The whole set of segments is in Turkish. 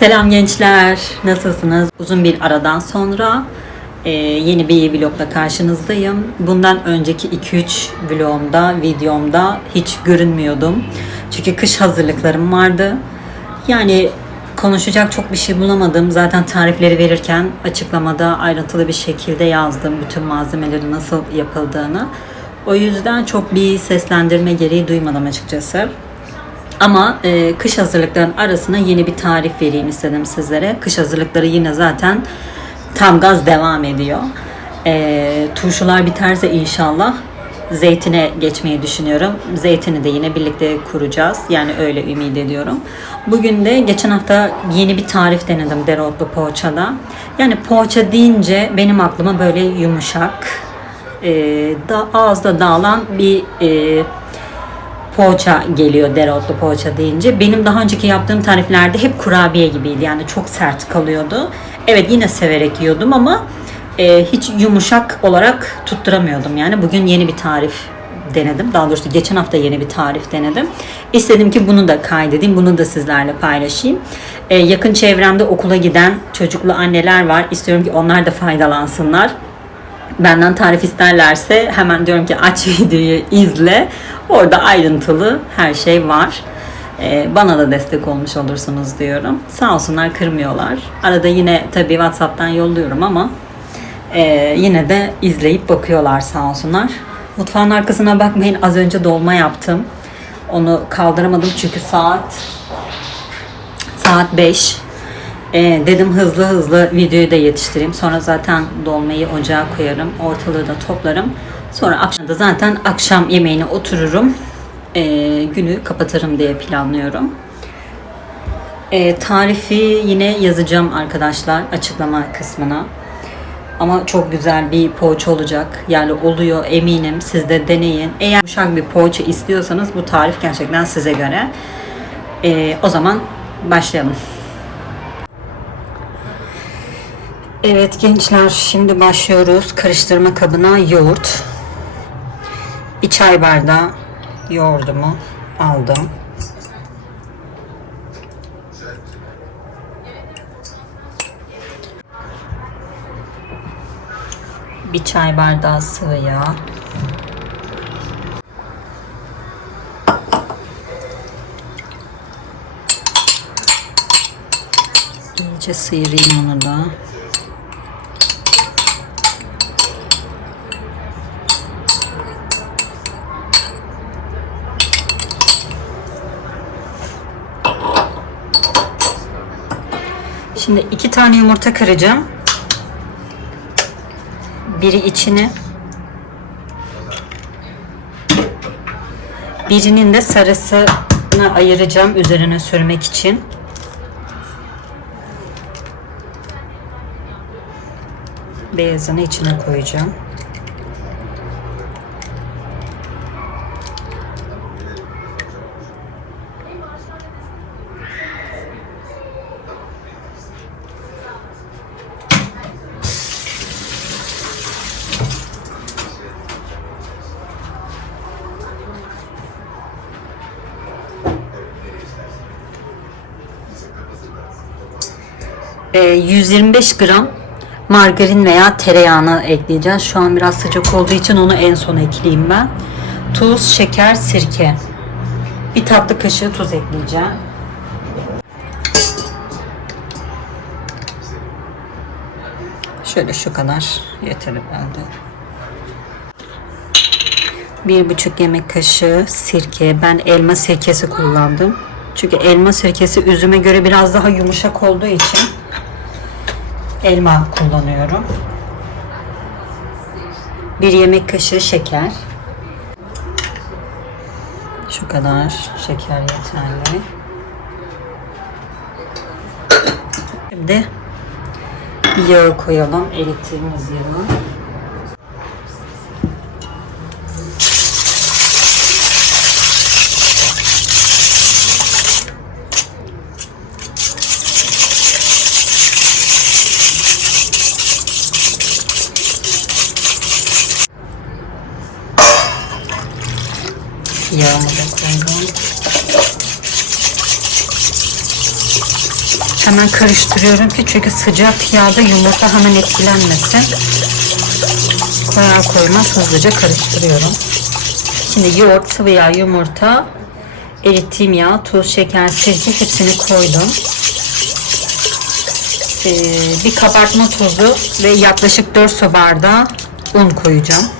Selam gençler, nasılsınız? Uzun bir aradan sonra e, yeni bir vlogla karşınızdayım. Bundan önceki 2-3 vlogumda, videomda hiç görünmüyordum. Çünkü kış hazırlıklarım vardı. Yani konuşacak çok bir şey bulamadım. Zaten tarifleri verirken açıklamada ayrıntılı bir şekilde yazdım bütün malzemelerin nasıl yapıldığını. O yüzden çok bir seslendirme gereği duymadım açıkçası. Ama e, kış hazırlıklarının arasına yeni bir tarif vereyim istedim sizlere. Kış hazırlıkları yine zaten tam gaz devam ediyor. E, turşular biterse inşallah zeytine geçmeyi düşünüyorum. Zeytini de yine birlikte kuracağız. Yani öyle ümit ediyorum. Bugün de geçen hafta yeni bir tarif denedim dereotlu poğaçada. Yani poğaça deyince benim aklıma böyle yumuşak, e, da ağızda dağılan bir e, poğaça geliyor dereotlu poğaça deyince. Benim daha önceki yaptığım tariflerde hep kurabiye gibiydi. Yani çok sert kalıyordu. Evet yine severek yiyordum ama e, hiç yumuşak olarak tutturamıyordum. Yani bugün yeni bir tarif denedim. Daha doğrusu geçen hafta yeni bir tarif denedim. İstedim ki bunu da kaydedeyim. Bunu da sizlerle paylaşayım. E, yakın çevremde okula giden çocuklu anneler var. İstiyorum ki onlar da faydalansınlar benden tarif isterlerse hemen diyorum ki aç videoyu izle. Orada ayrıntılı her şey var. Ee, bana da destek olmuş olursunuz diyorum. Sağ olsunlar kırmıyorlar. Arada yine tabii WhatsApp'tan yolluyorum ama e, yine de izleyip bakıyorlar sağ olsunlar. Mutfağın arkasına bakmayın az önce dolma yaptım. Onu kaldıramadım çünkü saat saat 5. Ee, dedim hızlı hızlı videoyu da yetiştireyim. Sonra zaten dolmayı ocağa koyarım. Ortalığı da toplarım. Sonra akşam da zaten akşam yemeğine otururum. Ee, günü kapatırım diye planlıyorum. Ee, tarifi yine yazacağım arkadaşlar açıklama kısmına. Ama çok güzel bir poğaça olacak. Yani oluyor eminim. Siz de deneyin. Eğer yumuşak bir poğaça istiyorsanız bu tarif gerçekten size göre. Ee, o zaman başlayalım. Evet gençler şimdi başlıyoruz. Karıştırma kabına yoğurt. Bir çay bardağı yoğurdumu aldım. Bir çay bardağı sıvı yağ. İyice sıyırayım onu da. Şimdi iki tane yumurta kıracağım. Biri içine. Birinin de sarısını ayıracağım üzerine sürmek için. Beyazını içine koyacağım. Ee, 125 gram margarin veya tereyağını ekleyeceğiz. Şu an biraz sıcak olduğu için onu en son ekleyeyim ben. Tuz, şeker, sirke. Bir tatlı kaşığı tuz ekleyeceğim. Şöyle şu kadar yeter herhalde. Bir buçuk yemek kaşığı sirke. Ben elma sirkesi kullandım. Çünkü elma sirkesi üzüme göre biraz daha yumuşak olduğu için elma kullanıyorum. Bir yemek kaşığı şeker. Şu kadar şeker yeterli. Şimdi yağı koyalım. Erittiğimiz yağı. Yağımı koydum. hemen karıştırıyorum ki çünkü sıcak yağda yumurta hemen etkilenmesin. Koyar koymaz hızlıca karıştırıyorum. Şimdi yoğurt, sıvı yağ, yumurta, erittiğim yağ, tuz, şeker, sirke hepsini koydum. Ee, bir kabartma tozu ve yaklaşık 4 su bardağı un koyacağım.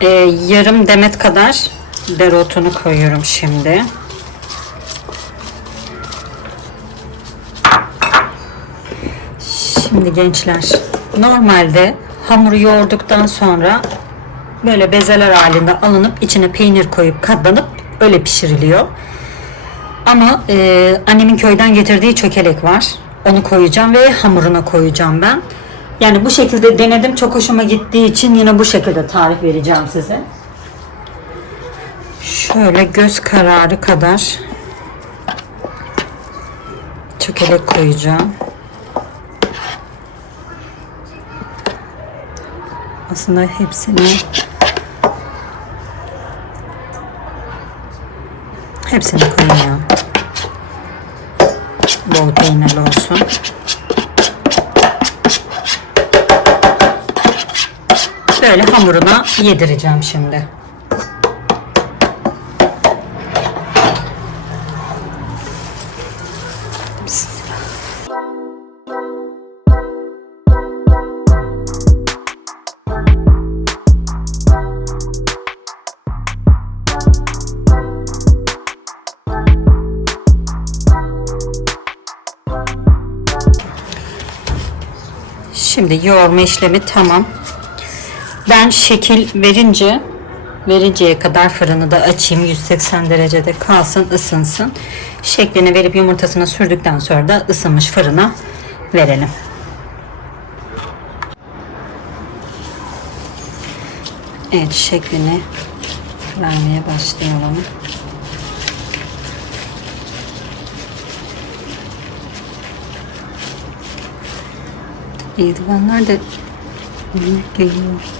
Ee, yarım demet kadar dereotunu koyuyorum şimdi. Şimdi gençler normalde hamuru yoğurduktan sonra böyle bezeler halinde alınıp içine peynir koyup katlanıp öyle pişiriliyor. Ama e, annemin köyden getirdiği çökelek var. Onu koyacağım ve hamuruna koyacağım ben. Yani bu şekilde denedim. Çok hoşuma gittiği için yine bu şekilde tarif vereceğim size. Şöyle göz kararı kadar çökelek koyacağım. Aslında hepsini hepsini koyuyorum. Bol peynirli olsun. Böyle hamuruna yedireceğim şimdi. Şimdi yoğurma işlemi tamam. Ben şekil verince verinceye kadar fırını da açayım 180 derecede kalsın ısınsın. Şeklini verip yumurtasını sürdükten sonra da ısınmış fırına verelim. Evet şeklini vermeye başlayalım. Eldivenler de geliyor.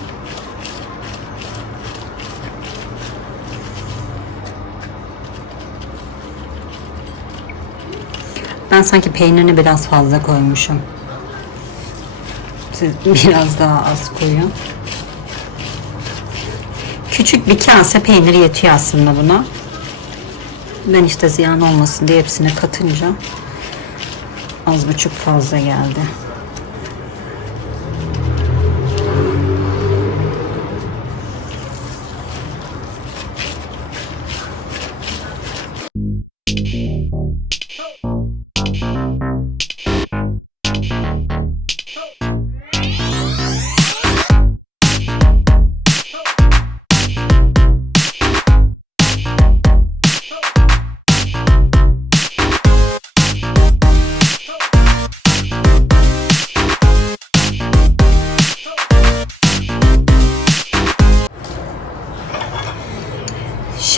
Ben sanki peynirini biraz fazla koymuşum. Siz biraz daha az koyun. Küçük bir kase peynir yetiyor aslında buna. Ben işte ziyan olmasın diye hepsini katınca az buçuk fazla geldi.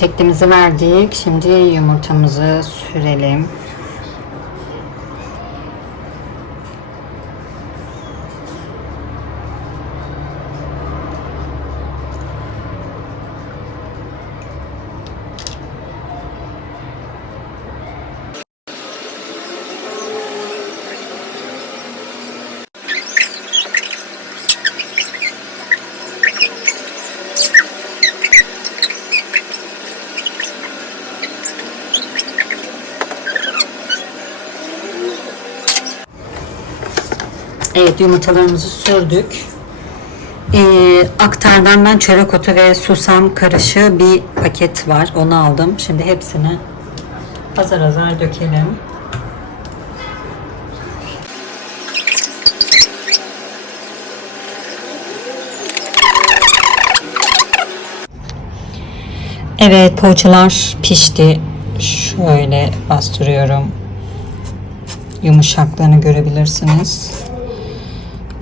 Şeklimizi verdik. Şimdi yumurtamızı sürelim. Evet yumurtalarımızı sürdük. Ee, aktardan ben çörek otu ve susam karışı bir paket var. Onu aldım. Şimdi hepsini azar azar dökelim. Evet poğaçalar pişti. Şöyle bastırıyorum. Yumuşaklığını görebilirsiniz.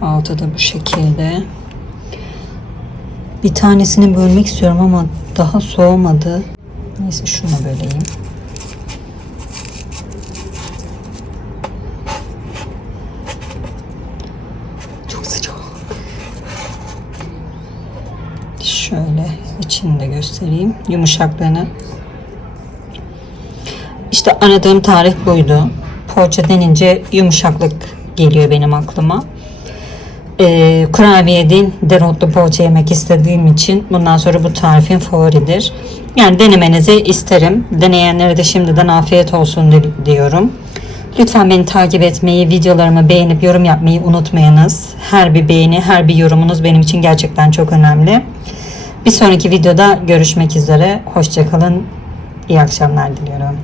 Altı da bu şekilde. Bir tanesini bölmek istiyorum ama daha soğumadı. Neyse şunu böleyim. Çok sıcak. Şöyle içini de göstereyim. Yumuşaklığını. İşte aradığım tarif buydu. Poğaça denince yumuşaklık geliyor benim aklıma. Ee, kurabiye değil dereotlu poğaça yemek istediğim için bundan sonra bu tarifim favoridir. Yani denemenizi isterim. Deneyenlere de şimdiden afiyet olsun di- diyorum. Lütfen beni takip etmeyi, videolarımı beğenip yorum yapmayı unutmayınız. Her bir beğeni, her bir yorumunuz benim için gerçekten çok önemli. Bir sonraki videoda görüşmek üzere. Hoşçakalın. İyi akşamlar diliyorum.